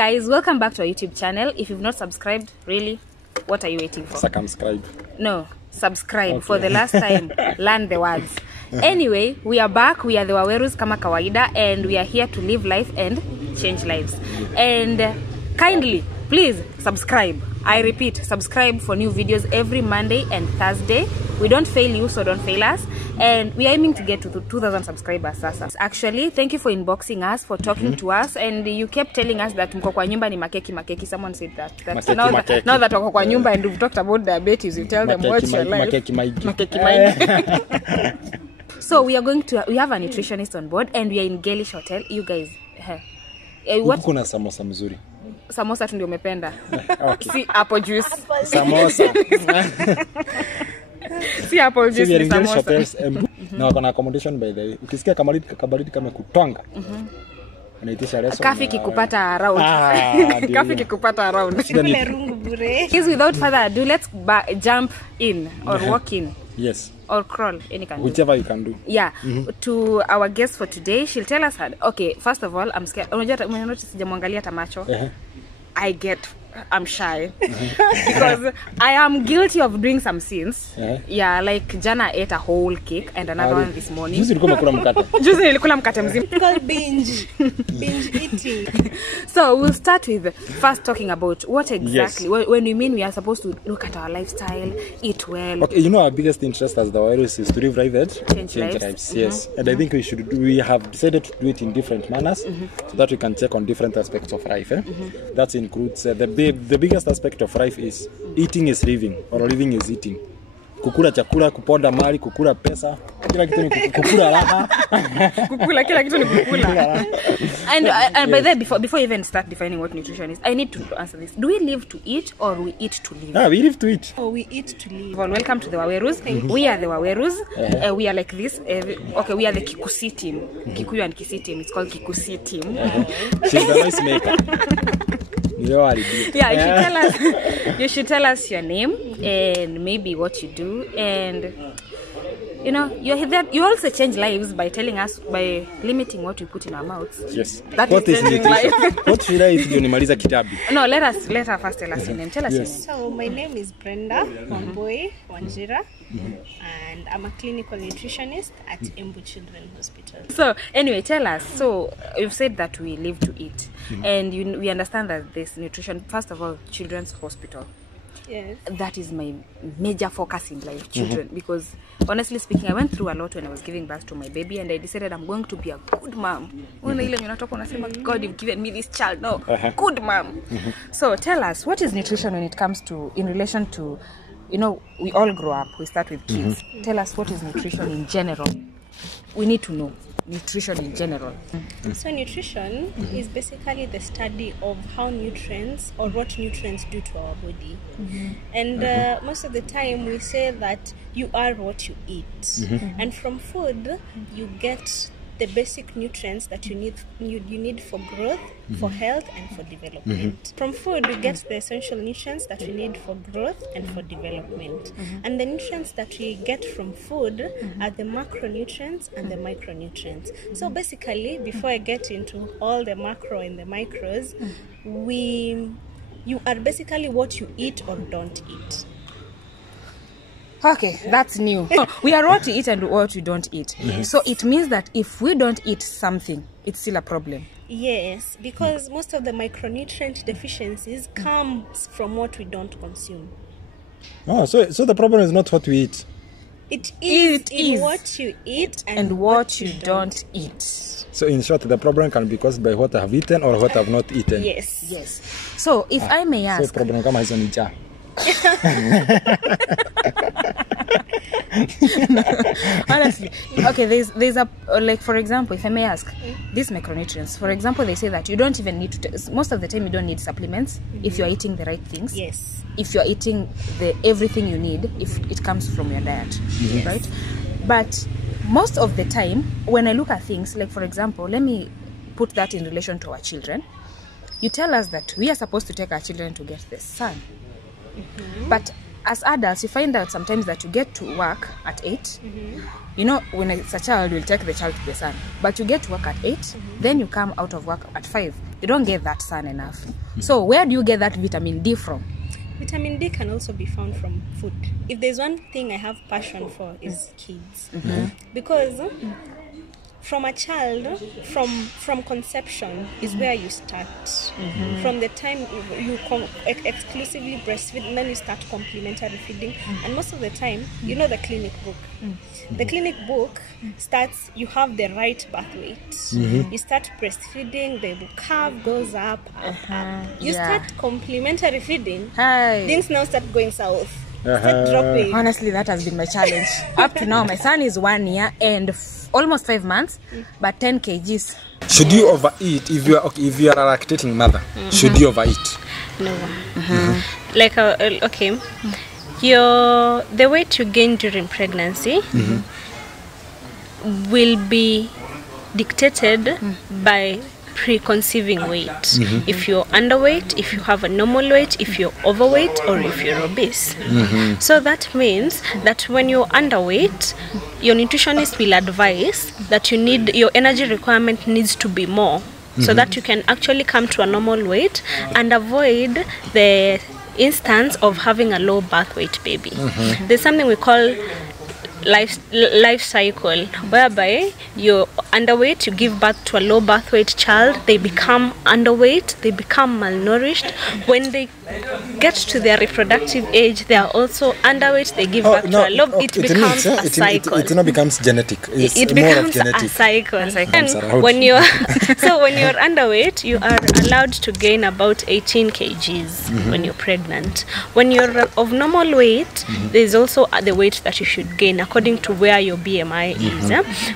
guys, welcome back to our YouTube channel. If you've not subscribed, really, what are you waiting for? Circumscribe. No, subscribe. Okay. For the last time. Learn the words. Anyway, we are back. We are the WAWERUS kama kawaida, and we are here to live life and change lives. And kindly, please subscribe. I repeat, subscribe for new videos every Monday and Thursday. We don't fail you, so don't fail us. And we are aiming to get to 2,000 subscribers sasa. Actually, thank you for inboxing us, for talking to us, and you kept telling us that mko kwa nyumba ni makeki. Someone said that. Now that wako kwa nyumba and we've talked about diabetes, you tell them what's your life. Makeki. So we have a nutritionist on board, and we are in Galish Hotel. You guys, what? Kuna samosa mzuri. Samosa tu ndio umependa. Okay. Si apple juice. Samosa. Si apple juice ni samosa. Na wako na accommodation by the way. Ukisikia kabaridi kama kutwanga. Anaitisha restaurant. Kafi kikupata around. Kafi kikupata around. Kule rungu bure. Without further ado, let's jump in or walk in. Yes. Or crawl, any kind. Whichever you can do. Yeah. To our guest for today, she'll tell us okay, first of all, I'm scared. Unajua sijamwangalia tamacho. I'm shy because I am guilty of doing some sins. Yeah, like Jana ate a whole cake and another one this morning. Juzi nilikula mkate. Juzi nilikula mkate mzima. It's called binge eating. So we'll start with first talking about what exactly when we mean we are supposed to look at our lifestyle, eat well. Okay, you know our biggest interest as the WAWERUS is to live right, change lives. Yes, and I think we have decided to do it in different manners so that we can check on different aspects of life. That includes the biggest aspect of life is eating is living, or living is eating. Kukula chakula, kuponda mali, kukula pesa, kila kitu ni kukula raha. Kila kitu ni kukula. And by that, before you even start defining what nutrition is, I need to answer this. Do we live to eat or we eat to live? We live to eat. Oh, we eat to live. Well, welcome to the WAWERUS. We are the WAWERUS. We are like this. Okay, we are the Kikusi team. Kikuyu and Kisii team. It's called Kikusi team. She's the noise maker. Yeah, you should tell us your name and maybe what you do, and you know, you also change lives by telling us, by limiting what we put in our mouths. Yes. What is nutrition? What should I eat when nimaliza kitabu? No, let her first tell us your name. Tell us your name. So my name is Brenda Wamboi Wanjira, and I'm a clinical nutritionist at Embu Children's Hospital. So anyway, tell us. So you've said that we live to eat, and we understand that this nutrition, first of all, Children's Hospital. Yes. That is my major focus in life, children, because honestly speaking, I went through a lot when I was giving birth to my baby, and I decided I'm going to be a good mom. God, you've given me this child. No, good mom. So tell us, what is nutrition when it comes to, in relation to, you know, we all grow up, we start with kids. Tell us, what is nutrition in general? We need to know nutrition in general. So nutrition is basically the study of how nutrients, or what nutrients do to our body. And most of the time we say that you are what you eat. And from food you get the basic nutrients that you need for growth, for health, and for development. From food, we get the essential nutrients that we need for growth and for development. And the nutrients that we get from food are the macronutrients and the micronutrients. So basically, before I get into all the macro and the micros, you are basically what you eat or don't eat. Okay, that's new. We are what to eat and what we don't eat. So it means that if we don't eat something, it's still a problem. Yes, because most of the micronutrient deficiencies comes from what we don't consume. Oh, so the problem is not what we eat. It is what you eat and what you don't eat. So in short, the problem can be caused by what I have eaten or what I have not eaten. Yes. So if I may ask, so problem kama hizo ni cha. Honestly, okay, there's a, like, for example, if I may ask, these macronutrients, for example, they say that you don't even need to most of the time you don't need supplements if you're eating the right things. Yes. If you're eating everything you need, if it comes from your diet, right? But most of the time when I look at things, like, for example, let me put that in relation to our children. You tell us that we are supposed to take our children to get the sun. But as adults, you find out sometimes that you get to work at 8. You know, when it's a child, you'll take the child to the sun. But you get to work at 8, then you come out of work at 5. you don't get that sun enough. So where do you get that vitamin D from? Vitamin D can also be found from food. If there's one thing I have passion for is kids. Because from a child, from conception is where you start. From the time you exclusively breastfeed, and then you start complementary feeding. And most of the time, you know the clinic book. The clinic book starts, you have the right birth weight. You start breastfeeding, the curve goes up. You start complementary feeding, things now start going south. Start dropping. Honestly, that has been my challenge. Up to now, my son is 1 year and almost 5 months, but 10 kgs. Should you overeat if you are a lactating mother? Should you overeat? No. Like okay, the weight you gain during pregnancy will be dictated by pre-conceiving weight. If you're underweight, if you have a normal weight, if you're overweight, or if you're obese. So that means that when you're underweight, your nutritionist will advise that your energy requirement needs to be more, so that you can actually come to a normal weight and avoid the instance of having a low birth weight baby. There's something we call life cycle, whereby you're underweight, you give birth to a low birth weight child, they become underweight, they become malnourished. When they get to their reproductive age, they are also underweight, they give birth to a low. It becomes a cycle. It not becomes genetic. It becomes a cycle. And when you're when you're underweight, you are allowed to gain about 18 kgs when you're pregnant. When you're of normal weight, there's also the weight that you should gain according to where your BMI is.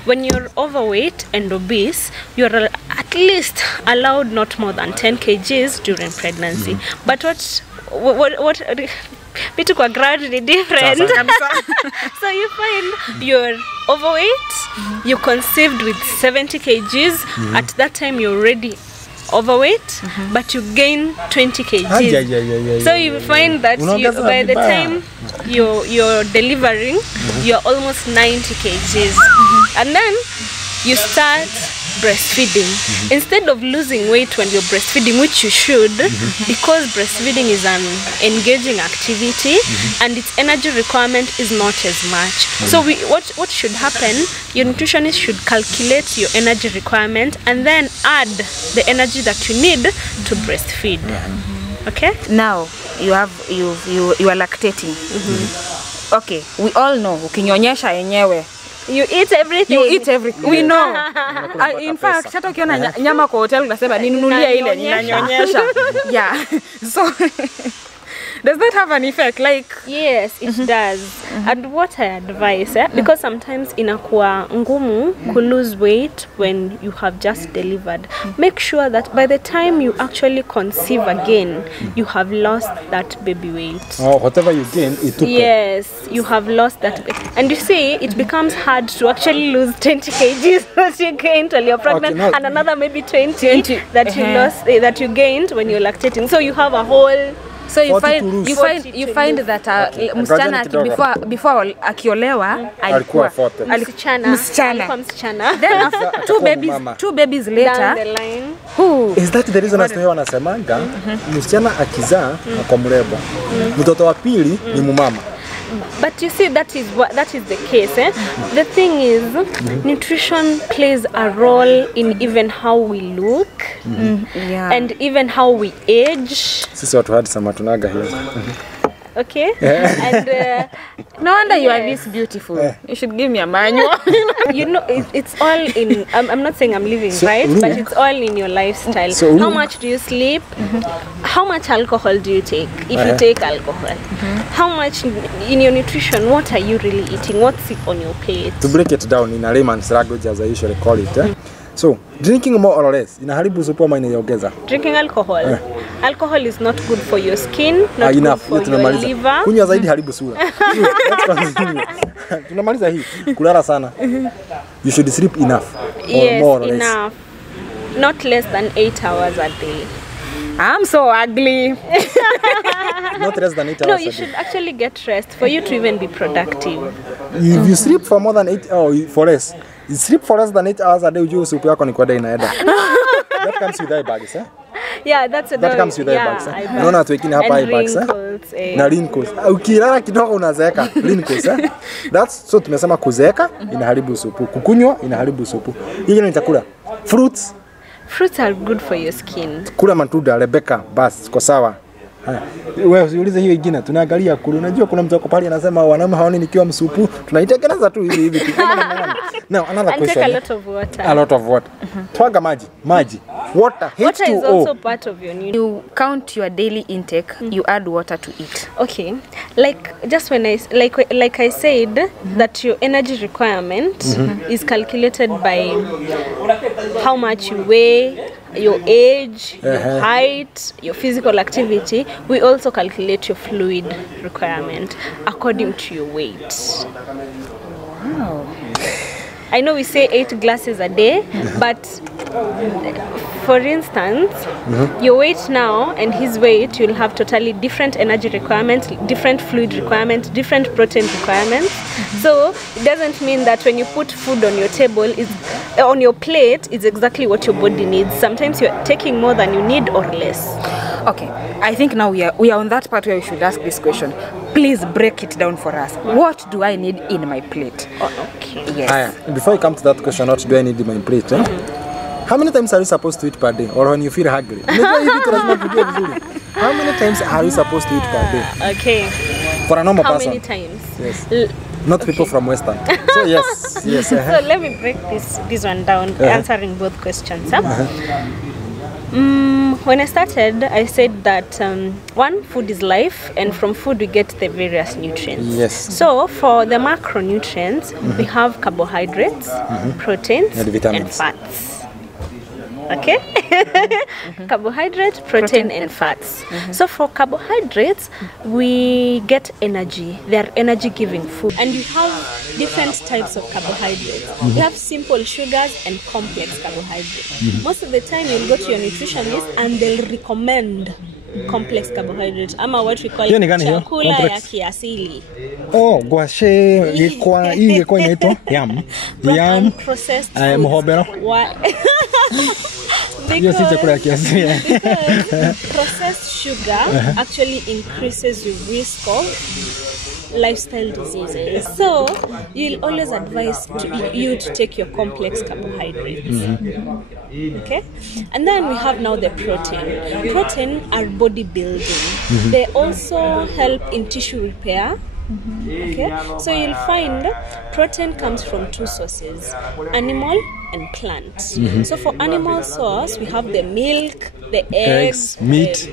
When you're overweight and obese, you're at least allowed not more than 10 kgs during pregnancy. But what vitu kwa gradually different. So you find you're overweight, you conceived with 70 kgs, at that time you're already overweight, but you gain 20 kgs. So you find that by the time you're delivering, you're almost 90 kgs. And then you start breastfeeding. Instead of losing weight when you're breastfeeding, which you should, because breastfeeding is an engaging activity and its energy requirement is not as much. So what should happen, your nutritionist should calculate your energy requirement and then add the energy that you need to breastfeed. Okay? Now you are lactating. Okay, we all know ukinyonyesha yenyewe you eat everything. You eat everything. We know. In fact, hata ukiona nyama kwa hotel unasema ninunulia ile ninanyonyesha. Yeah. So does that have an effect? Like, yes, it does. And what I advise, because sometimes inakuwa ngumu to lose weight when you have just delivered, make sure that by the time you actually conceive again, you have lost that baby weight. Oh, whatever you gain, it took. Yes, you have lost that. And you see, it becomes hard to actually lose 20 kgs that you gained while you're pregnant, and another maybe 20 that you lost, that you gained when you're lactating. So you have a whole. So you find that msichana before akiolewa alikuwa msichana. Then after two babies later, down the line. Is that the reason as wanasemanga msichana akizaa kwa mrembo, mtoto wa pili ni mumama? But you see, that is the case. The thing is, nutrition plays a role in even how we look, and even how we age. Sisi watu hadi sama tunaga hiyo. Okay. And no wonder you are this beautiful. You should give me a manual. You know, it's all in. I'm not saying I'm living right, but it's all in your lifestyle. So, how much do you sleep? How much alcohol do you take? If you take alcohol, how much in your nutrition? What are you really eating? What's on your plate? To break it down in a layman's language, as I usually call it. So, drinking more or less inaharibu supu ama inaongeza? Drinking alcohol. Alcohol is not good for your skin, not good for your liver. Kunywa zaidi haribu sura. Tunamaliza hii. Kulala sana. You should sleep enough. Yes, more or enough. Not less than 8 hours a day. I'm so ugly. Not less than 8 hours. No, you should actually get rest for you to even be productive. If you sleep for more than 8 hours, for less. You sleep for less than 8 hours a day, ujue supu yako ni kwa day inaenda. That comes with eye bags, eh? Yeah, that's a That comes with eye bags, eh? Naona watu wengine hapa eye bags, eh? Na wrinkles. Ukilala kidogo unazeeka, wrinkles, eh? That's so tumesema kuzeeka inaharibu supu, kukunywa inaharibu supu. Hii ni chakula. Fruits are good for your skin. Kula matunda, Rebecca, bas, kwa sawa. Wewe usiulize hiyo ingine, tunaangalia kule. Unajua kuna mtu pale anasema wanaume haoni nikiwa msupu, tunaitengeneza tu hivi. Now another question. Take a lot of water. A lot of water. Twaga maji. Water, H2O. Water is also part of your nutrition. You count your daily intake, you add water to it. Okay, like just when I like I said that your energy requirement is calculated by how much you weigh, your age, your height, your physical activity. We also calculate your fluid requirement according to your weight. Wow. I know we say 8 glasses a day, but for instance, your weight now and his weight, you'll have totally different energy requirements, different fluid requirements, different protein requirements. So it doesn't mean that when you put food on your table, on your plate, it's exactly what your body needs. Sometimes you're taking more than you need or less. Okay, I think now we are on that part where we should ask this question. Please break it down for us. What do I need in my plate? Oh, okay. Yes. Before you come to that question, what do I need in my plate? How many times are you supposed to eat per day? Or when you feel hungry? How many times are you supposed to eat per day? Okay. For a normal person. How many times? Yes. Not people from Western. So yes. So let me break this one down, answering both questions. When I started, I said that one, food is life, and from food we get the various nutrients. Yes. So for the macronutrients, we have carbohydrates, proteins, and fats. Okay? Carbohydrate, protein, and fats. So for carbohydrates, we get energy. They are energy-giving food. And you have different types of carbohydrates. You have simple sugars and complex carbohydrates. Most of the time, you'll go to your nutritionist and they'll recommend complex carbohydrates. Ama what we call chakula ya kiasili. Oh, guashe, yekwa inaitwa yam. Yam, muhobero. Because processed sugar actually increases your risk of lifestyle diseases. So you'll always advise you to take your complex carbohydrates. Okay? And then we have now the protein. Protein are body building. They also help in tissue repair. Okay, so you'll find protein comes from 2 sources, animal and plant. So for animal source, we have the milk, the eggs, meat,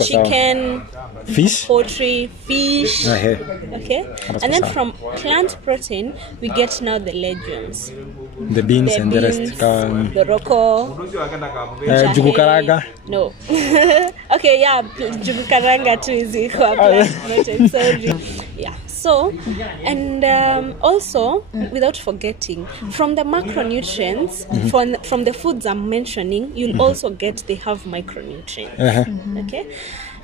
chicken, fish, poultry, fish. Okay, and then from plant protein, we get now the legumes, the beans and the rest. The roko, jugukaranga. No. Okay, yeah, jugukaranga too is equal plant protein. Sorry. Yeah. So, and also, without forgetting, from the macronutrients, from the foods I'm mentioning, you'll also get, they have micronutrients. Okay?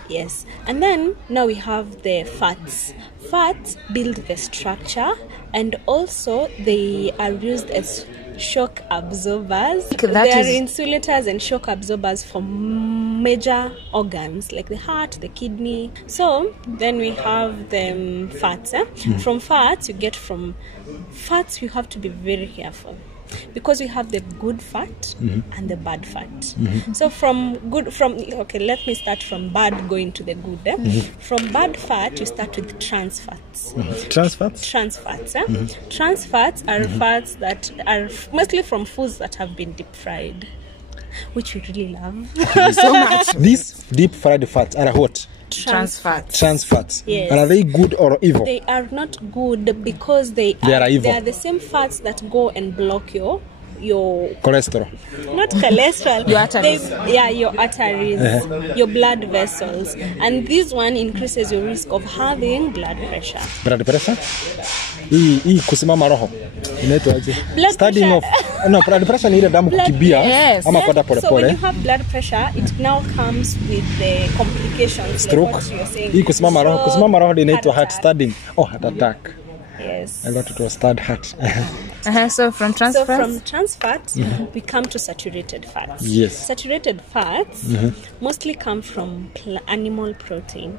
Yes. And then, now we have the fats. Fats build the structure, and also they are used as shock absorbers. They are insulators and shock absorbers for major organs like the heart, the kidney. So then we have the fats. From fats, you get from fats, you have to be very careful, because we have the good fat and the bad fat. So okay, let me start from bad going to the good. From bad fat, you start with trans fats. Trans fats? Trans fats. Trans fats are fats that are mostly from foods that have been deep fried, which we really love so much. These deep fried fats are what? Trans fats. Trans fats. Yes. And are they good or evil? They are not good because they are evil. They are the same fats that go and block your cholesterol. Not cholesterol. Your arteries. Your arteries, your blood vessels, and this one increases your risk of having blood pressure. Blood pressure? Hii kusimama roho. Inaitwaje? Studying of blood pressure ni ile damu kukimbia ama kwenda pole pole. So when you have blood pressure, it now comes with the complications. Stroke. Hii kusimama roho, inaitwa heart studying. Oh, heart attack. Yes. I got it was third heart. So from trans So fats? from trans fats, we come to saturated fats. Yes. Saturated fats mostly come from animal protein.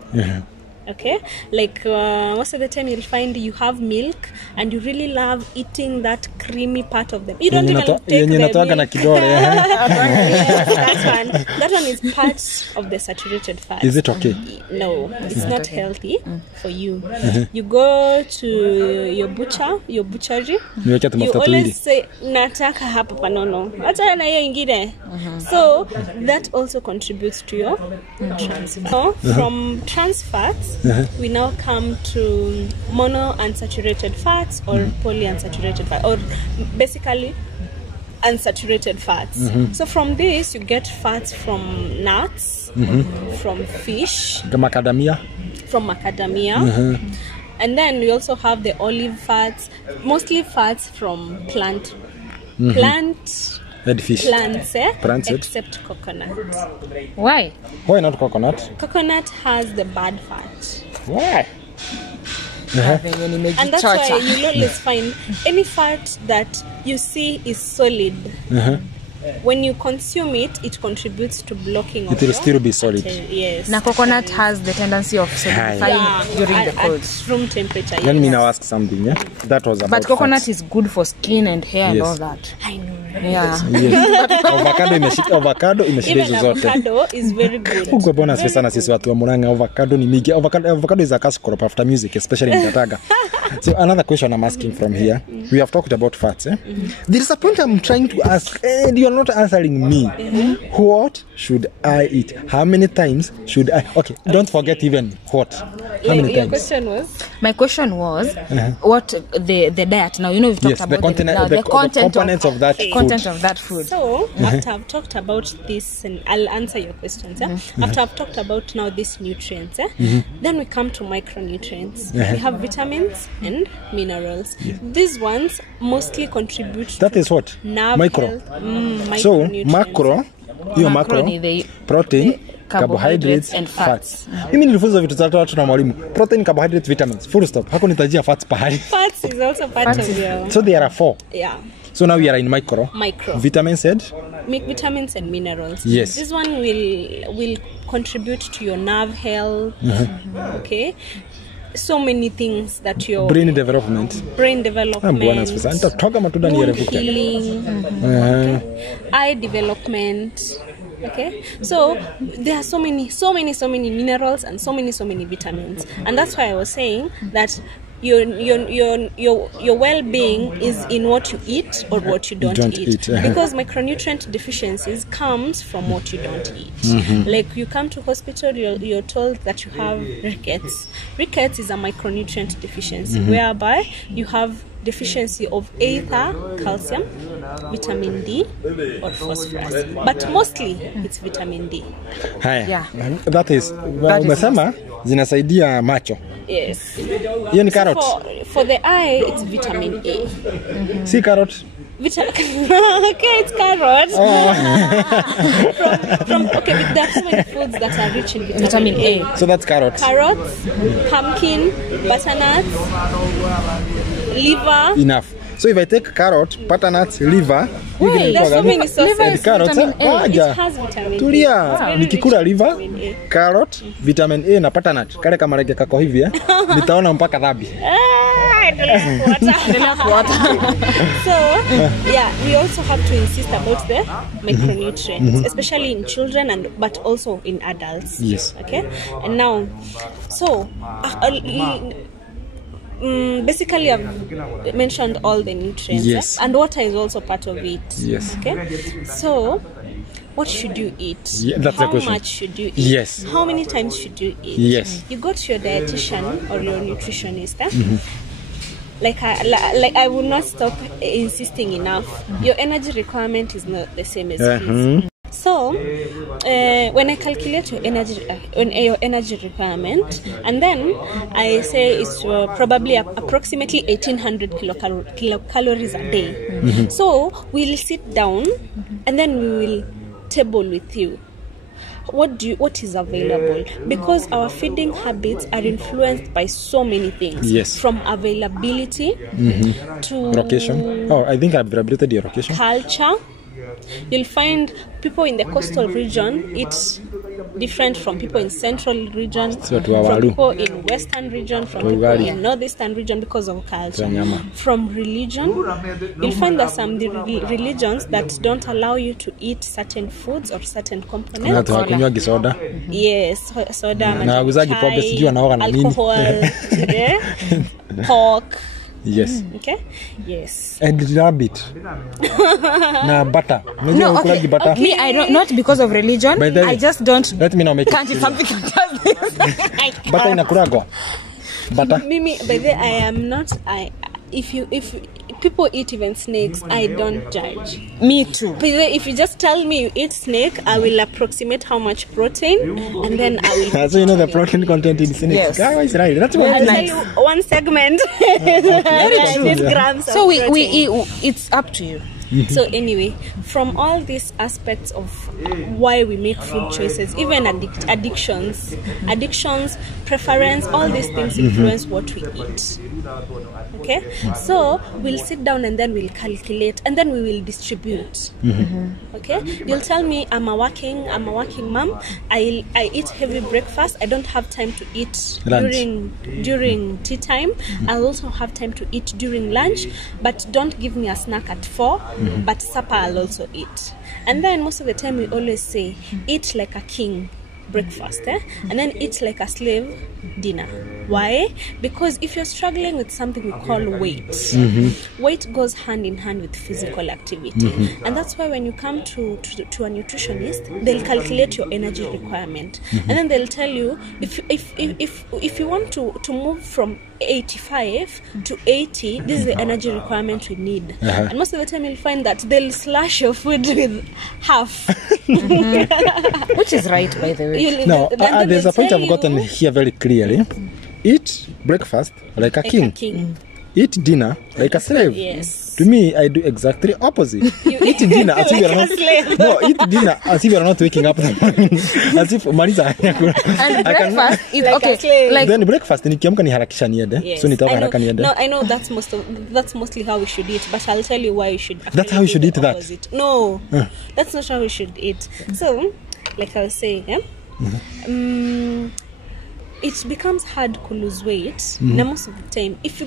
Okay, like most of the time you'll find you have milk and you really love eating that creamy part of them. You don't even take the milk. Yes, that one is part of the saturated fat. Is it okay? No, it's not healthy for you. You go to your butchery, you always say nataka hapa panono, acha na hiyo ingine. So that also contributes to your trans fat. So from trans fats, we now come to monounsaturated fats or polyunsaturated fats, or basically unsaturated fats. So from this you get fats from nuts, from fish, From macadamia. And then we also have the olive fats, mostly fats from plant Red fish. plants, Plants, except coconut. Why? Why not coconut? Coconut has the bad fat. Why? And that's why you'll always find any fat that you see is solid. When you consume it, it contributes to blocking of It will your still be solid. Yes. Now coconut has the tendency of solidifying during the cold. At room temperature. Let me yes. now ask something. Yeah, that was about. But coconut fats. is good for skin and hair and Yes. all that. I know. Yeah. Yes. Avocado imeshika Even hizo zote. avocado is very good. Huko bona sana sisi watu wa Murang'a, avocado ni mingi. Avocado is a cash crop after music, especially in Kataga. So another question I'm asking from here. We have talked about fats. There is a point I'm trying to ask, and you are not answering me. What should I eat? How many times should I? Okay, don't forget even what. How many Your times? question was? My question was, what the diet? Now you know we've talked Yes, about the components of that food. content of that food. So, after I've talked about this, and I'll answer your questions. After I've talked about now these nutrients, then we come to micronutrients. We have vitamins and minerals. These ones mostly contribute That to is what? nerve Micro. health. So Micronutrients. macro, ni the protein, carbohydrates and fats. Mimi nilifunza vitu za tatu na mwalimu. Protein, carbohydrates, vitamins. Full stop. Hakunitajia fats pahali. Fats is also part of your... So there are 4. Yeah. So now we are in micro. Vitamins and Vitamins and minerals. Yes. This one will contribute to your nerve health. Okay. So many things that your brain development. Bwana sasa nitatoka matunda ni refuka. Eye development. Okay, so there are so many minerals and so many vitamins, and that's why I was saying that your well-being is in what you eat or what you don't eat. Because micronutrient deficiencies comes from what you don't eat. Like you come to hospital, you're told that you have rickets. Rickets is a micronutrient deficiency whereby you have deficiency of either calcium, vitamin D, or phosphorus. But mostly it's vitamin D. Yeah. That is umesema zinasaidia macho. Yes. Hiyo ni carrot. For the eye, it's vitamin A. Si carrot. Okay, it's carrot. Okay, but there are so many foods that are rich in vitamin A. So that's carrot. Carrots, pumpkin, butternuts, liver. Enough. So if I take carrot, butternuts, liver, there's so many sources. And carrots, it has vitamin A. Nikikula liver, carrot, vitamin A na butternut. Kale kama rege kako hivi nitaona mpaka dhambi. So, yeah, we also have to insist about the micronutrients, especially in children but also in adults. Yes. Okay? And now, so basically I've mentioned all the nutrients. Yes. And water is also part of it. Yes. Okay? So, what should you eat? Yeah, that's the question. How much should you eat? Yes. How many times should you eat? Yes. You go to your dietitian or your nutritionist. Like I will not stop insisting enough. Your energy requirement is not the same as his. So, when I calculate your energy requirement, and then I say it's probably approximately 1800 kilocalories a day. So we'll sit down, and then we will table with you. what is available, because our feeding habits are influenced by so many things. Yes. From availability to Location. Oh, I think I've elaborated your location. culture. You'll find people in the coastal region eat different from people in central region, So to from Awaru. people in western region, from people in northeastern region, because of culture. Nyama. From religion, you'll find that some religions that don't allow you to eat certain foods or certain Na components. tunakunywa soda. Yes, soda, Na wauzaji pombe sijui wanaoga na nini. alcohol, yeah, pork. Yes. Okay. Yes. And rabbit. Na butter. No, okay. Butter. Me, I don't, not because of religion. By the way, I just don't. Let me now make Can't it eat something that does this. Butter inakuragwa. Butter. Mimi, by the way, I am not. If people eat even snakes, I don't judge. Me too. By the way, if you just tell me you eat snake, I will approximate how much protein, and then I will. So you know the protein content in snakes. Yes. Guys, right. That's what I'll nice. tell you one segment. That's true, 8 yeah. grams of So we protein. it's up to you. So anyway, from all these aspects of why we make food choices, even addictions, preference, all these things influence what we eat. Okay, so we'll sit down and then we'll calculate, and then we will distribute. Okay, you'll tell me I'm a working mom. I eat heavy breakfast. I don't have time to eat Lunch. during tea time. I'll also have time to eat during lunch, but don't give me a snack at 4. But supper I'll also eat. And then most of the time we always say, eat like a king, breakfast, and then eat like a slave, dinner. Why? Because if you're struggling with something we call weight, weight goes hand in hand with physical activity, and that's why when you come to a nutritionist, they'll calculate your energy requirement, and then they'll tell you if you want to move from 85 to 80, this is the energy requirement we need. And most of the time you'll find that they'll slash your food with half. Which is right, by the way. Now, there's a point I've gotten here very clearly. Eat breakfast like a king. Eat dinner like a slave. Yes. To me, I do exactly opposite. Eat dinner as if you are not. No, eat dinner as if you are not waking up in the morning. As if Marisa. And breakfast is Like a okay. slave. Like Then breakfast nikiamka ni harakisha niende. Yes. So nitaka haraka niende. No, I know that's mostly how we should eat, but I'll tell you why you should. That's how you should eat that? Opposite. No, that's not how we should eat. So, like I was saying, it becomes hard to lose weight. Now, most of the time, if you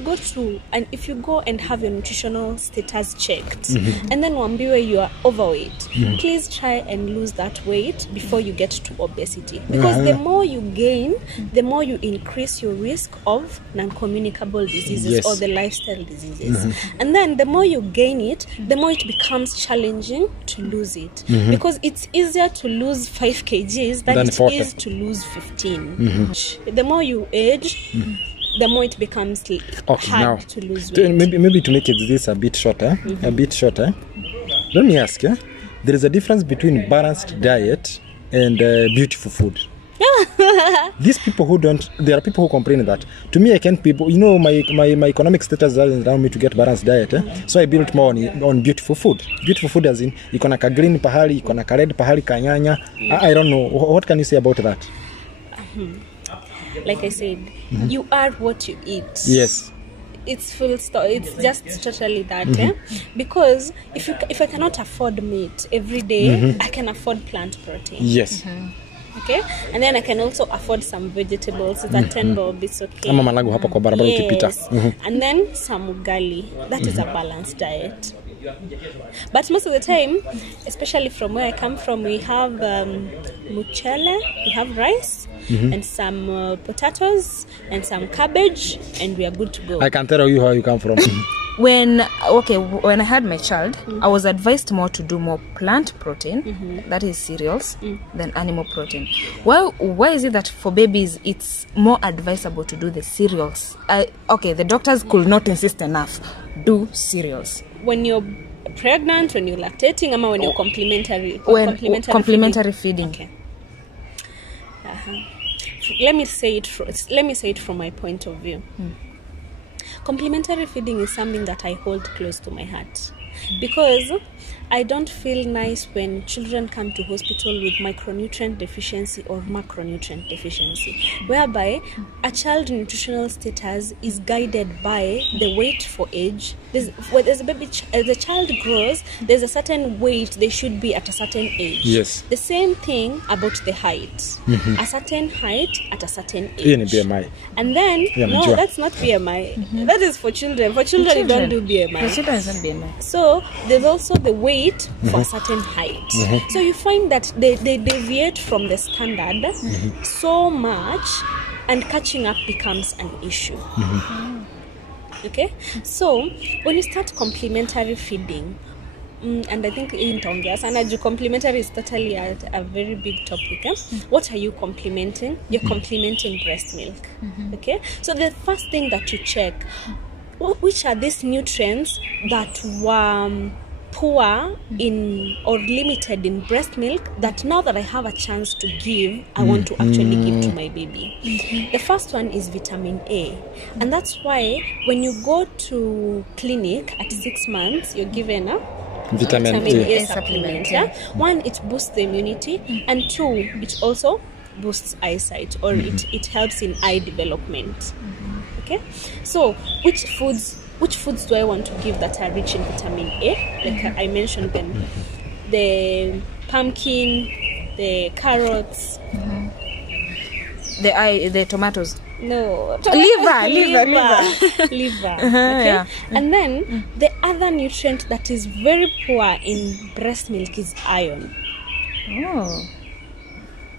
go and have your nutritional status checked, and then wambiwe you are overweight, please try and lose that weight before you get to obesity. Because the more you gain, the more you increase your risk of non-communicable diseases or the lifestyle diseases. And then the more you gain it, the more it becomes challenging to lose it. Because it's easier to lose 5 kgs than it 40. is to lose 15. The more you age, the more it becomes hard to lose weight. Maybe to make this a bit shorter, let me ask you, there is a difference between balanced diet and beautiful food. These people who don't, there are people who complain that. To me, I can't people, you know, my economic status doesn't allow me to get balanced diet, so I built more on beautiful food. Beautiful food as in, ikona ka green pahali, ikona ka red pahali, kanyanya. I don't know. What can you say about that? Like I said, you are what you eat. Yes. It's full stop. It's just totally that. Because if I cannot afford meat every day, I can afford plant protein. Yes. Okay, and then I can also afford some vegetables. It's a 10 bob. It's okay. Ama managu hapa kwa barabara ukipita. And then some ugali. That is a balanced diet. But most of the time, especially from where I come from, we have muchele, we have rice, and some potatoes, and some cabbage, and we are good to go. I can tell you how you come from. when I had my child, I was advised more to do more plant protein, that is cereals, than animal protein. Why is it that for babies it's more advisable to do the cereals? The doctors could not insist enough. Do cereals When you're pregnant, when you're lactating, or when you're complementary feeding. Okay. Let me say it from my point of view. Complementary feeding is something that I hold close to my heart, because I don't feel nice when children come to hospital with micronutrient deficiency or macronutrient deficiency, whereby a child's nutritional status is guided by the weight for age. As the child grows, there's a certain weight they should be at a certain age. Yes. The same thing about the height. A certain height at a certain age. Hiyo ni BMI. And then, no, that's not BMI. That is for children. For children, you don't do BMI. For children, it's not BMI. So there's also the weight for a certain height. So you find that they deviate from the standard so much, and catching up becomes an issue. Okay, so when you start complementary feeding, and I think in Tonga, complementary is totally a very big topic. What are you complementing? You're complementing breast milk. Okay, so the first thing that you check, which are these nutrients that were poor in or limited in breast milk, that now that I have a chance to give, I want to actually give to my baby. The first one is vitamin A, and that's why when you go to clinic at 6 months, you're given a vitamin A supplement. One, it boosts the immunity, and two, it also boosts eyesight, or it helps in eye development. Okay, so which foods do I want to give that are rich in vitamin A? Like I mentioned them, the pumpkin, the carrots, the tomatoes. No, Liver. Okay, and then the other nutrient that is very poor in breast milk is iron.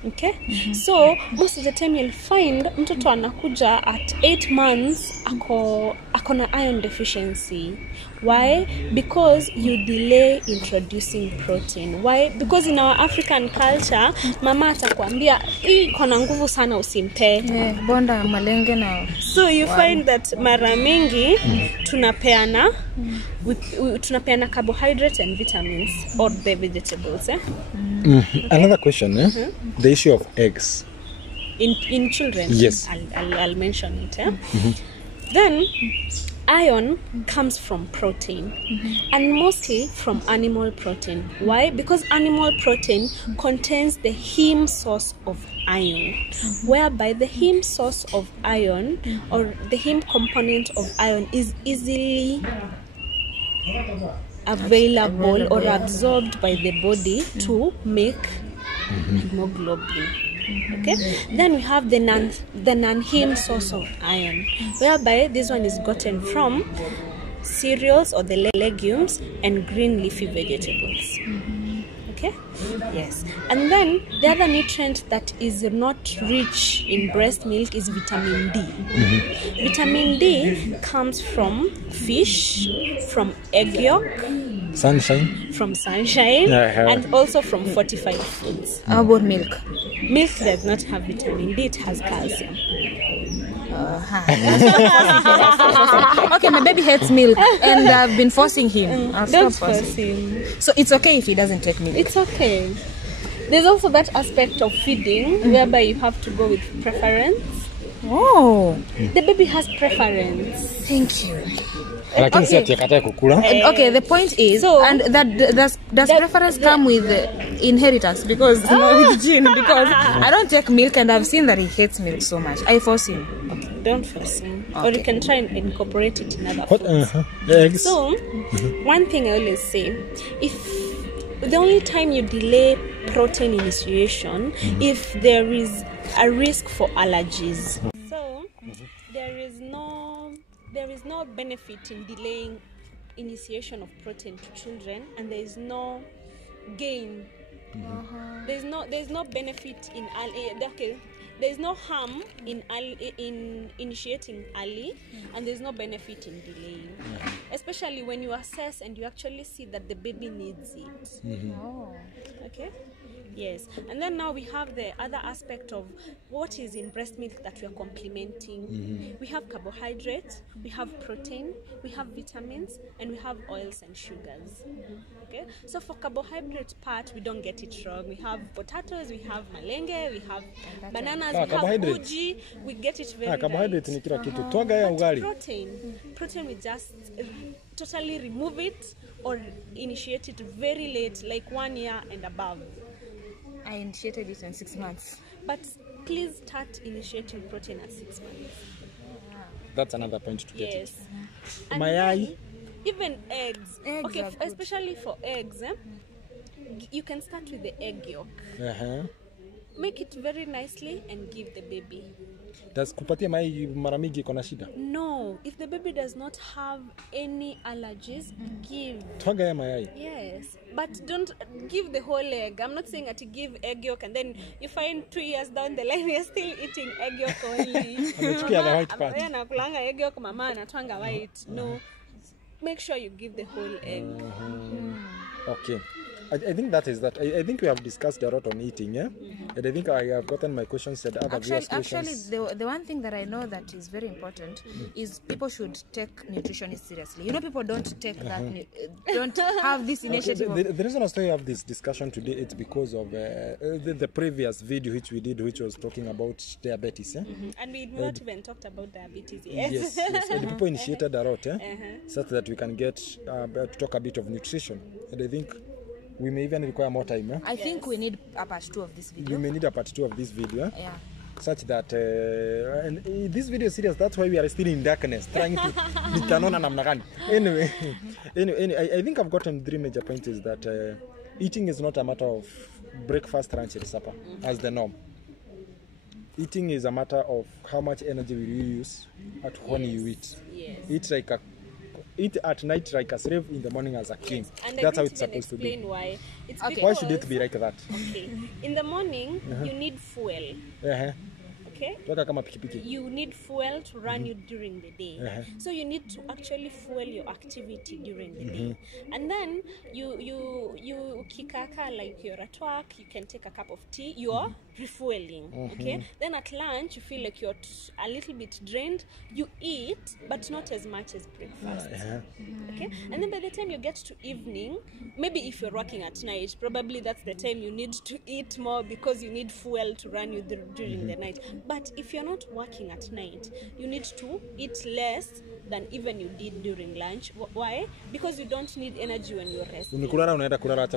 Okay, so most of the time you'll find mtoto anakuja at 8 months akona iron deficiency. Why? Because you delay introducing protein. Why? Because in our African culture, mama atakwambia hii kona nguvu sana usimpe. Bonda malenge na. So you find that mara mingi tunapeana carbohydrates and vitamins or the vegetables. Another question, the issue of eggs. In children, yes, I'll mention it. Then iron comes from protein, and mostly from animal protein. Why? Because animal protein contains the heme source of iron, whereby the heme source of iron, or the heme component of iron, is easily available or absorbed by the body to make hemoglobin. Okay, then we have the non-heme source of iron, whereby this one is gotten from cereals or the legumes and green leafy vegetables. Okay, yes, and then the other nutrient that is not rich in breast milk is vitamin D. Vitamin D comes from fish, from egg yolk, from sunshine, and also from fortified foods. How about milk? Milk does not have vitamin D, it has calcium. Okay, my baby hates milk, and I've been forcing him. Don't force him. So it's okay if he doesn't take milk? It's okay. There's also that aspect of feeding whereby you have to go with preference. Oh, the baby has preference. Thank you. Okay, the point is, so, and does preference come with inheritance? Because with gene, because I don't take milk and I've seen that he hates milk so much. I force him. Okay, don't force him. Okay. Or you can try and incorporate it in other foods. Eggs. So, one thing I always say, if the only time you delay protein initiation, if there is a risk for allergies. So, there is no benefit in delaying initiation of protein to children, and there is no gain. There's no benefit in there's no harm in initiating early, and there's no benefit in delaying, especially when you assess and you actually see that the baby needs it. Okay, Yes, and then now we have the other aspect of what is in breast milk that we are complementing. We have carbohydrates, we have protein, we have vitamins, and we have oils and sugars. Okay, so for carbohydrate part, we don't get it wrong. We have potatoes, we have malenge, we have bananas, we have uji. We get it very carbohydrate ni kila kitu. Twaga ya ugali. Protein we just totally remove it or initiate it very late, like 1 year and above. I initiated it in 6 months. But please start initiating protein at 6 months. That's another point to get. Yes. And mayai. Even eggs. Okay, especially good. for eggs, you can start with the egg yolk. Make it very nicely and give the baby. Does kupatia mayai mara mingi iko na shida? No, if the baby does not have any allergies, give. Twaga ya mayai. Yes, but don't give the whole egg. I'm not saying that you give egg yolk and then you find 2 years down the line you're still eating egg yolk only. Amechukia the white part. Mama anakulanga egg yolk, mama anatwanga white. No, make sure you give the whole egg. Okay. I think that is that. I think we have discussed a lot on eating, yeah? And I think I have gotten my questions and other questions. Actually, the one thing that I know that is very important is people should take nutrition seriously. You know, people don't take that, don't have this initiative. Okay, the reason I have this discussion today is because of the previous video which we did, which was talking about diabetes. And we not even talked about diabetes. Yes. Yes. And people initiated a lot, such that we can get to talk a bit of nutrition. And I think we may even require more time. I think we need a part 2 of this video. We may need a part 2 of this video. Yeah. Such that and this video series, that's why we are still in darkness, trying to nitanona namna gani. Anyway, I think I've gotten 3 major points is that eating is not a matter of breakfast, lunch, and supper as the norm. Eating is a matter of how much energy will you use at when you eat. Yes. Eat at night like a slave, in the morning as a king. And that's I how it's supposed to be. Why. It's okay. Why should it be like that? Okay. In the morning, you need fuel. Okay? You need fuel to run you during the day. So you need to actually fuel your activity during the day. And then you kikaka, like you're at work, you can take a cup of tea, you're refueling. Okay? Then at lunch, you feel like you're a little bit drained. You eat, but not as much as breakfast. Okay? And then by the time you get to evening, maybe if you're working at night, probably that's the time you need to eat more because you need fuel to run you during the night. But if you're not working at night, you need to eat less than even you did during lunch. Why? Because you don't need energy when you're resting.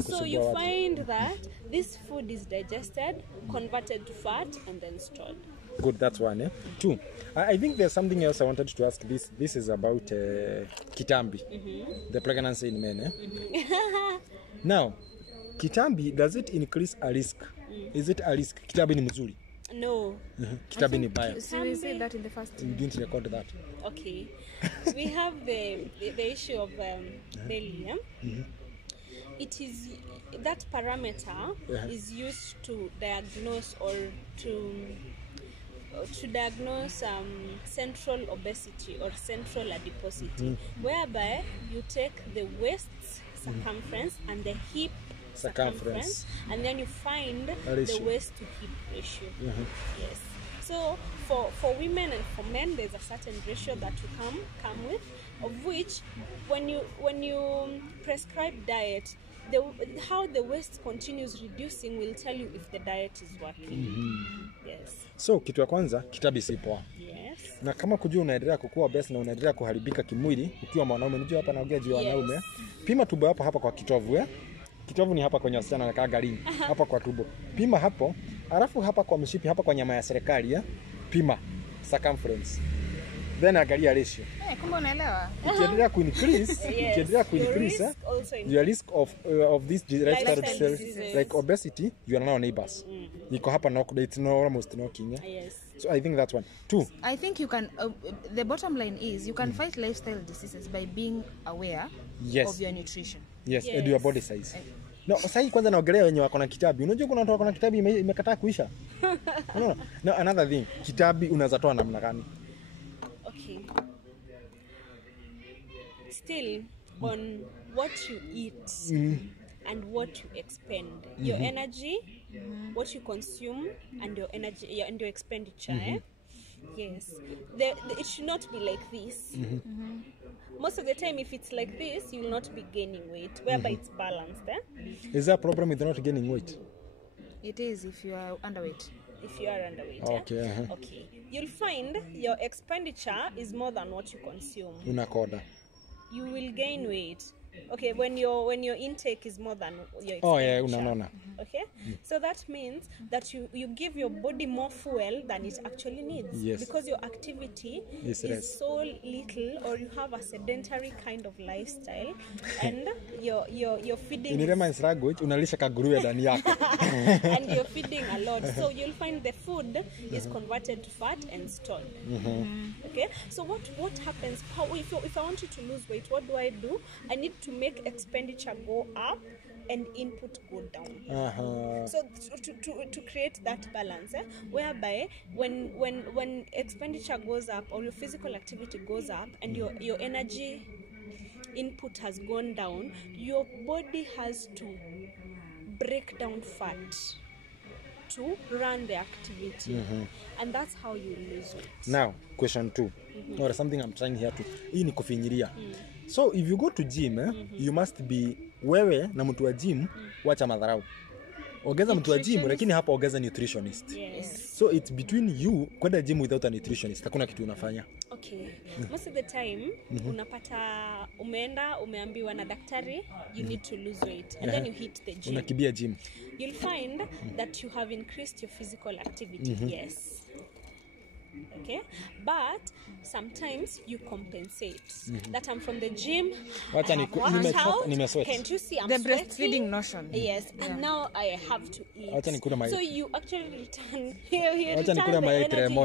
So you find that this food is digested, converted to fat, and then stored. Good, that's one. 2, I think there's something else I wanted to ask. This is about kitambi, the pregnancy in men. Now, kitambi, does it increase a risk? Is it a risk? Kitambi ni mzuri? No. Kitambi ni baya. So we said that in the first. You didn't record that. Okay. We have the issue of belly. It is that parameter is used to diagnose or to diagnose central obesity or central adiposity, whereby you take the waist circumference and the hip circumference, and then you find the waist to hip ratio. Yes. So for women and for men, there's a certain ratio that you come with, of which when you prescribe diet, how the waist continues reducing will tell you if the diet is working. Yes. So kitu ya kwanza, kitabi si poa. Yes. Na kama kujua unaendelea kukua obese na unaendelea kuharibika kimwili ukiwa mwanaume, unajua hapa naongea juu ya wanaume, pima tumbo hapa kwa kitovu. Kitovu ni hapa kwenye wasichana na garini, hapa kwa tumbo. Pima hapo, alafu hapa kwa mshipi, hapa kwa nyama ya serikali, pima circumference. Then angalia ratio. Kumbe unaelewa. Ukiendelea kuincrease, your risk of this lifestyle disease like obesity, you are now neighbors. Iko hapa na it's almost knocking. Yes. So I think that's one. 2, I think you can the bottom line is you can fight lifestyle diseases by being aware of your nutrition. Yes, and your body size. No, sasa kwanza naongelea wenye wako na kitabi. Unajua kuna watu wako na kitabi imekataa kuisha. No, another thing, kitabi unaweza toa namna gani? Okay. Still on what you eat and what you expend. Your energy, what you consume, and your energy and your expenditure. Yes, it should not be like this. Most of the time, if it's like this, you will not be gaining weight, whereby it's balanced. Is there a problem with not gaining weight? It is if you are underweight. If you are underweight. Okay. Okay. You'll find your expenditure is more than what you consume. Unakoda. You will gain weight. Okay, when your intake is more than your expenditure. Oh yeah, unanona. Okay, so that means that you give your body more fuel than it actually needs. Yes. Because your activity is so little, or you have a sedentary kind of lifestyle, and you're feeding. In Romance language, unalisha kagurue ndani yako. And you're feeding a lot, so you'll find the food is converted to fat and stored. Okay, so what happens? If I want you to lose weight, what do? I need to make expenditure go up and input go down. So to create that balance, whereby when expenditure goes up or your physical activity goes up and your energy input has gone down, your body has to break down fat to run the activity, and that's how you lose weight. Now, question 2, or something I'm trying here to. Hii ni kufinyiria. So if you go to gym, you must be wewe na mtu wa gym wacha madharau. Ongeza mtu wa gym lakini hapa ongeza nutritionist. Yes. So it's between you kwenda gym without a nutritionist. Hakuna kitu unafanya. Okay. Most of the time unapata umeambiwa na daktari you need to lose weight and then you hit the gym. Unakibia gym. You'll find that you have increased your physical activity. Yes. Okay, but sometimes you compensate. That I'm from the gym. Can't you see I'm the sweating? Breastfeeding notion? Yes, and now I have to eat. So you actually return the energy you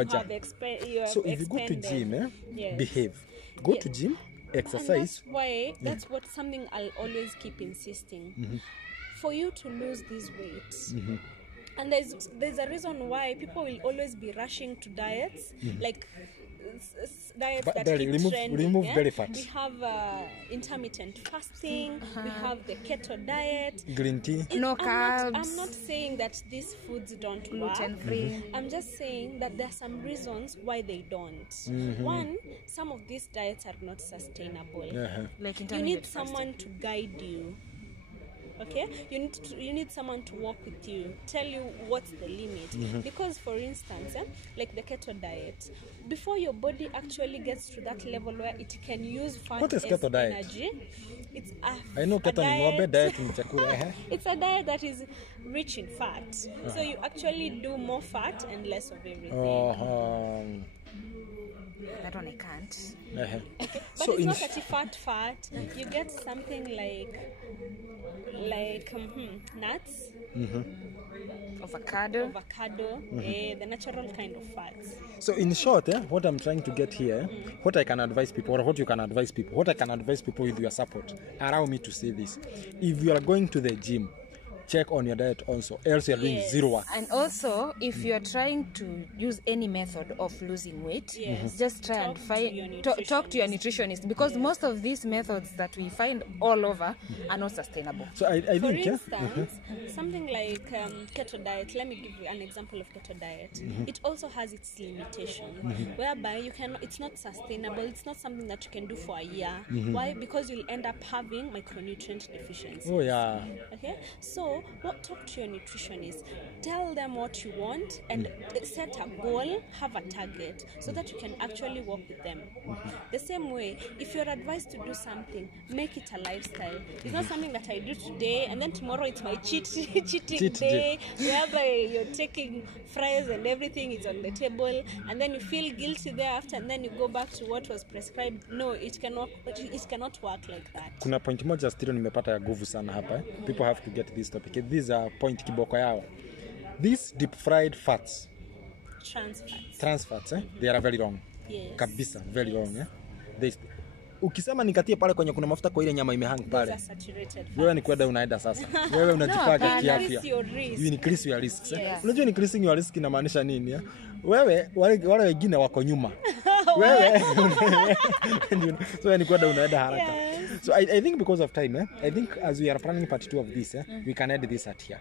have So if you go to gym, behave. Go to gym, exercise. And that's what something I'll always keep insisting. For you to lose these weights. And there's a reason why people will always be rushing to diets, like diets that keep trending. Remove belly fat. We have intermittent fasting. We have the keto diet. Green tea. No carbs. I'm not saying that these foods don't gluten free. I'm just saying that there are some reasons why they don't. One, some of these diets are not sustainable. Like you need someone to guide you. Okay, you need someone to walk with you, tell you what's the limit. Because for instance, like the keto diet, before your body actually gets to that level where it can use fat as energy, it's I know keto ni diet ni chakula. It's a diet that is rich in fat, so you actually do more fat and less of everything. That one I can't. But so it's not fat. You get something like nuts, avocado, the natural kind of fats. So in short, what I'm trying to get here, what I can advise people, or what you can advise people, what I can advise people with your support, allow me to say this. If you are going to the gym, check on your diet also, else you're doing zero work. And also, if you're trying to use any method of losing weight, just try and talk to your nutritionist, because most of these methods that we find all over are not sustainable. So I for think, instance, something like keto diet, let me give you an example of keto diet. It also has its limitation, whereby it's not sustainable, it's not something that you can do for a year. Why? Because you'll end up having micronutrient deficiency. Oh yeah. Okay, so talk to your nutritionist, tell them what you want, and set a goal, have a target, so that you can actually work with them. The same way, if you're advised to do something, make it a lifestyle. It's not something that I do today and then tomorrow it's my cheating day, whereby you're taking fries and everything is on the table, and then you feel guilty thereafter, and then you go back to what was prescribed. No, it cannot work like that. Kuna point moja still nimepata ya nguvu sana hapa. People have to get this topic. These are point kiboko yao. These deep fried fats, trans fats, they are very wrong. Yes. Kabisa, very wrong. Ukisema nikatie pale kwenye kuna mafuta kwa ile nyama imehang pale, wewe ni kwenda unaenda sasa. Wewe unajipanga kiafya. You increase your risks. Unajua increasing your risk inamaanisha nini? Wewe wale wengine wako nyuma. So nilikuwa unaenda haraka. So I think because of time, I think as we are planning part 2 of this, we can end this at here.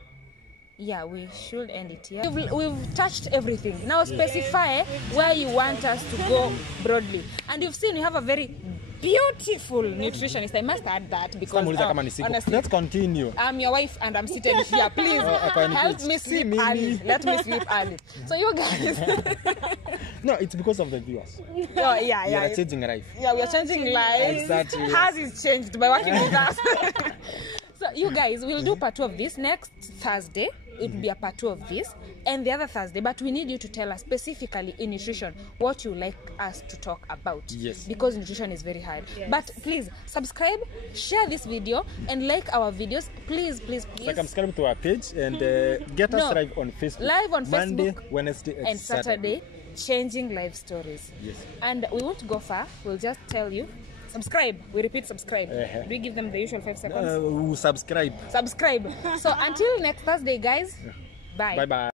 Yeah, we should end it here. We've touched everything. Now specify where you want us to go broadly. And you've seen we have a very beautiful nutritionist. I must add that because honestly, let's continue. I'm your wife and I'm seated here. Please help me sleep early. Let me sleep early. So you guys. No, it's because of the viewers. Oh yeah. We are changing life. Yeah, we are changing lives. Exactly. Hers is changed by working with us. So you guys, we'll do part 2 of this next Thursday. It will be a part 2 of this and the other Thursday, but we need you to tell us specifically in nutrition what you like us to talk about. Yes, because nutrition is very hard. But please subscribe, share this video and like our videos, please. Subscribe to our page and get us live on Facebook Monday, Wednesday and Saturday. Changing life stories. Yes, and we won't go far. We'll just tell you subscribe. We repeat subscribe. Do we give them the usual 5 seconds? Subscribe. So until next Thursday, guys. Bye. Bye.